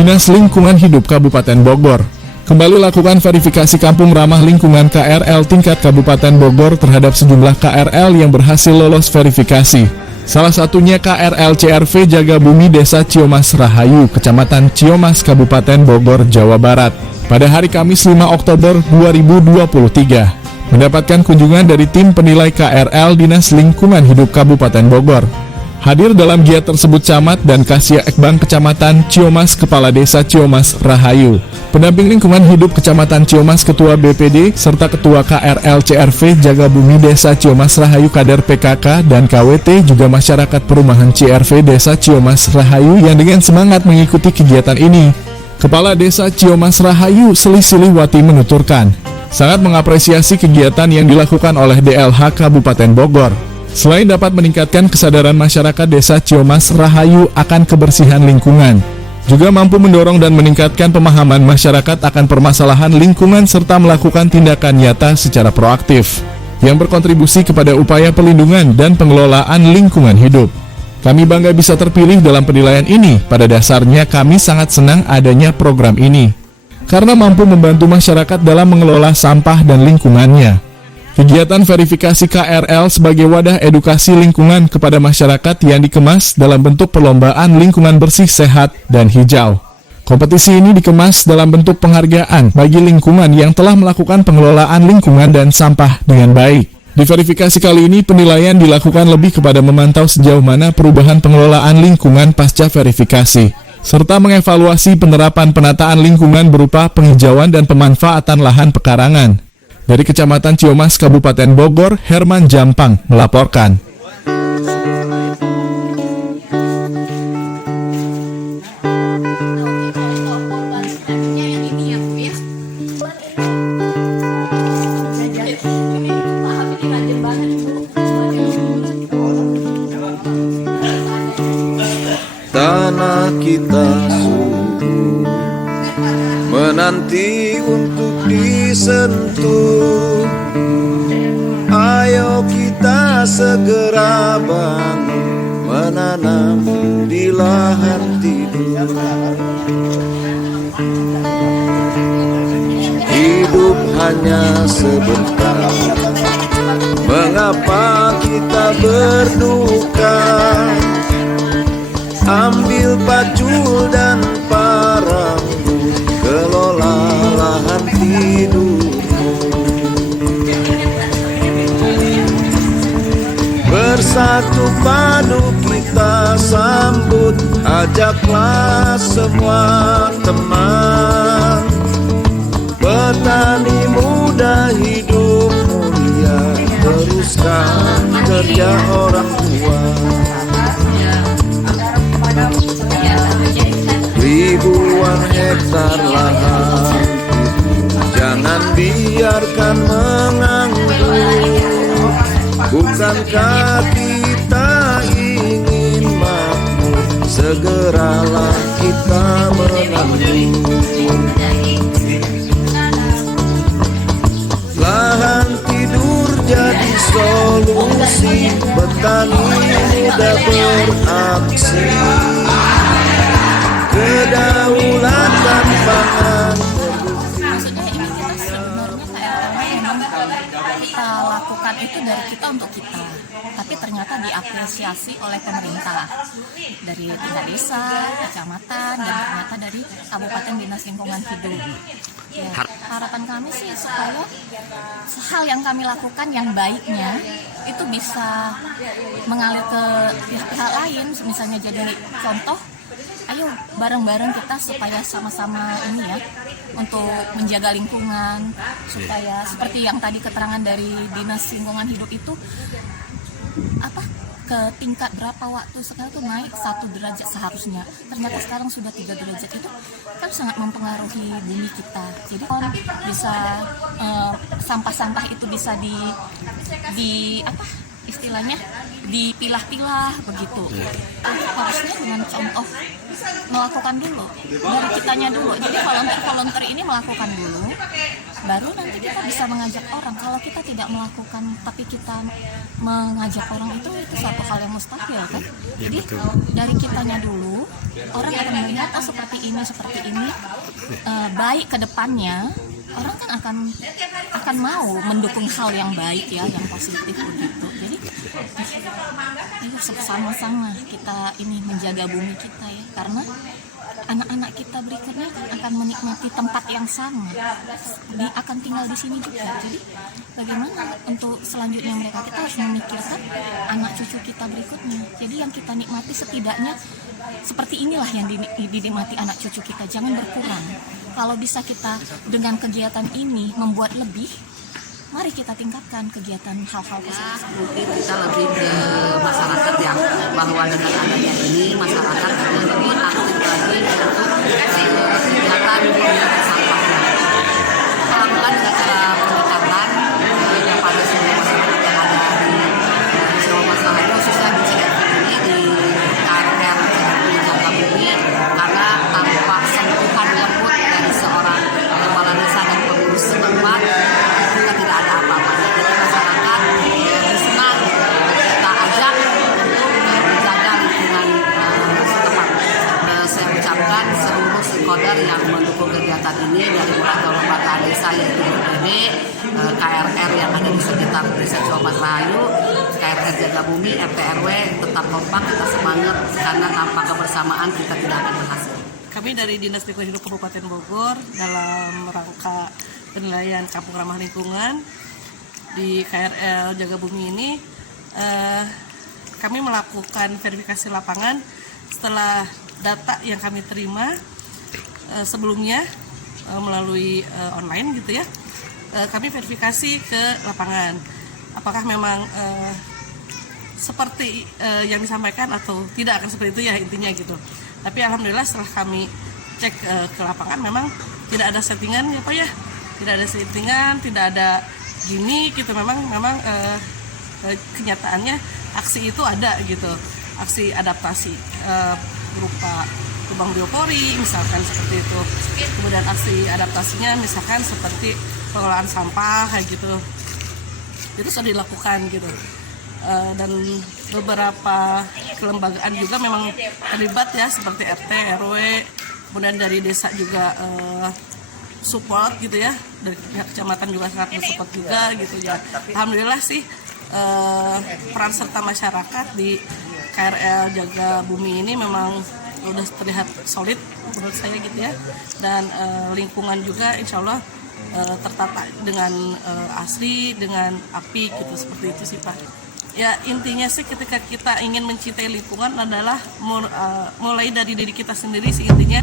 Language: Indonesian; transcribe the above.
Dinas Lingkungan Hidup Kabupaten Bogor kembali lakukan verifikasi kampung ramah lingkungan KRL tingkat Kabupaten Bogor terhadap sejumlah KRL yang berhasil lolos verifikasi. Salah satunya KRL CRV Jagabumi Desa Ciomas Rahayu, Kecamatan Ciomas, Kabupaten Bogor, Jawa Barat, pada hari Kamis 5 Oktober 2023, mendapatkan kunjungan dari tim penilai KRL Dinas Lingkungan Hidup Kabupaten Bogor. Hadir dalam giat tersebut Camat dan Kasya Ekbang Kecamatan Ciomas, Kepala Desa Ciomas Rahayu, pendamping lingkungan hidup Kecamatan Ciomas, Ketua BPD, serta Ketua KRL CRV Jagabumi Desa Ciomas Rahayu Kader PKK dan KWT, juga masyarakat perumahan CRV Desa Ciomas Rahayu yang dengan semangat mengikuti kegiatan ini. Kepala Desa Ciomas Rahayu Siliwati menuturkan, sangat mengapresiasi kegiatan yang dilakukan oleh DLH Kabupaten Bogor. Selain dapat meningkatkan kesadaran masyarakat Desa Ciomas Rahayu akan kebersihan lingkungan, juga mampu mendorong dan meningkatkan pemahaman masyarakat akan permasalahan lingkungan serta melakukan tindakan nyata secara proaktif, yang berkontribusi kepada upaya pelindungan dan pengelolaan lingkungan hidup. Kami bangga bisa terpilih dalam penilaian ini. Pada dasarnya kami sangat senang adanya program ini, karena mampu membantu masyarakat dalam mengelola sampah dan lingkungannya. Kegiatan verifikasi KRL sebagai wadah edukasi lingkungan kepada masyarakat yang dikemas dalam bentuk perlombaan lingkungan bersih, sehat, dan hijau. Kompetisi ini dikemas dalam bentuk penghargaan bagi lingkungan yang telah melakukan pengelolaan lingkungan dan sampah dengan baik. Di verifikasi kali ini penilaian dilakukan lebih kepada memantau sejauh mana perubahan pengelolaan lingkungan pasca verifikasi, serta mengevaluasi penerapan penataan lingkungan berupa penghijauan dan pemanfaatan lahan pekarangan. Dari Kecamatan Ciomas, Kabupaten Bogor, Herman Jampang melaporkan. Tanah kita subur, menanti untuk disentuh. Ayo kita segera bangun, menanam di lahan tidur. Hidup hanya sebentar, mengapa kita berduka? Ambil pacul dan parangku, kelola lahan tidurmu. Bersatu padu kita sambut, ajaklah semua teman. Petani muda hidup mulia, teruskan kerja orang tua. Ribuan hektar lahan, jangan biarkan menganggur. Bukankah kita ingin makmur, segeralah kita menabur. Lahan tidur jadi solusi, petani muda beraksi. Kedaulatan pangan kita lakukan itu dari kita untuk kita, tapi ternyata diapresiasi oleh pemerintah dari tingkat desa, kecamatan, dan ternyata dari Kabupaten Dinas Lingkungan Hidup. Ya, harapan kami sih supaya hal yang kami lakukan yang baiknya itu bisa mengalir ke pihak-pihak lain, misalnya jadi contoh. Ayo bareng-bareng kita supaya sama-sama ini ya, untuk menjaga lingkungan, supaya seperti yang tadi keterangan dari Dinas Lingkungan Hidup itu ke tingkat berapa waktu sekarang tuh naik 1 derajat seharusnya, ternyata sekarang sudah 3 derajat. Itu kan sangat mempengaruhi bumi kita. Jadi bisa sampah-sampah itu bisa di istilahnya dipilah-pilah begitu. Harusnya dengan contoh melakukan dulu dari kitanya dulu. Jadi volunteer ini melakukan dulu, baru nanti kita bisa mengajak orang. Kalau kita tidak melakukan tapi kita mengajak orang, itu satu hal yang mustahil kan. Jadi dari kitanya dulu, orang akan melihat seperti ini baik ke depannya. Orang kan akan mau mendukung hal yang baik ya, yang positif begitu. Jadi sama-sama kita ini menjaga bumi kita ya, karena anak-anak kita berikutnya kan akan menikmati tempat yang sama, akan tinggal di sini juga. Jadi bagaimana untuk selanjutnya mereka, kita harus memikirkan anak cucu kita berikutnya. Jadi yang kita nikmati setidaknya seperti inilah yang dinikmati anak cucu kita, jangan berkurang. Kalau bisa kita dengan kegiatan ini membuat lebih, mari kita tingkatkan kegiatan hal-hal positif. Mungkin kita lebih ke masyarakat yang bahwa dengan adanya ini masyarakat lebih aktif lagi untuk kegiatan pemilihan sampah. Alhamdulillah dengan cara pendekatan kepada semua masyarakat yang ada di Jawa Masalah, khususnya di CFD ini di KRL Jaga Bumi, karena tanpa sentuhan lembut dari seorang kepala desa dan pengurus setempat juga tidak ada apa-apa. Jadi masyarakat senang kita ajak untuk menjaga lingkungan setempat. Saya ucapkan seluruh stakeholder yang mendukung kegiatan ini, dari mulai lembaga desa yaitu BPD, KRR yang ada di sekitar Desa Jawa Rahayu, KRR Jaga Bumi, RT RW, tetap kompak, kita semangat, karena tanpa kebersamaan kita tidak akan berhasil. Kami dari Dinas Lingkungan Hidup Kabupaten Bogor dalam rangka penilaian kampung ramah lingkungan di KRL Jaga Bumi ini, kami melakukan verifikasi lapangan setelah data yang kami terima sebelumnya melalui online gitu ya. Kami verifikasi ke lapangan apakah memang seperti yang disampaikan atau tidak akan seperti itu ya, intinya gitu. Tapi alhamdulillah setelah kami cek ke lapangan, memang tidak ada settingan ya Pak ya, tidak ada settingan, tidak ada gini gitu. Memang kenyataannya aksi itu ada gitu, aksi adaptasi berupa lubang biopori misalkan seperti itu. Kemudian aksi adaptasinya misalkan seperti pengelolaan sampah kayak gitu, itu sudah dilakukan gitu. Dan beberapa kelembagaan juga memang terlibat ya, seperti RT, RW, kemudian dari desa juga support gitu ya, dari pihak kecamatan juga sangat mensupport juga gitu ya. Alhamdulillah sih peran serta masyarakat di KRL Jaga Bumi ini memang udah terlihat solid menurut saya gitu ya, dan lingkungan juga insya Allah tertata dengan asri, dengan api gitu, seperti itu sih Pak. Ya intinya sih ketika kita ingin mencintai lingkungan adalah mulai dari diri kita sendiri sih intinya.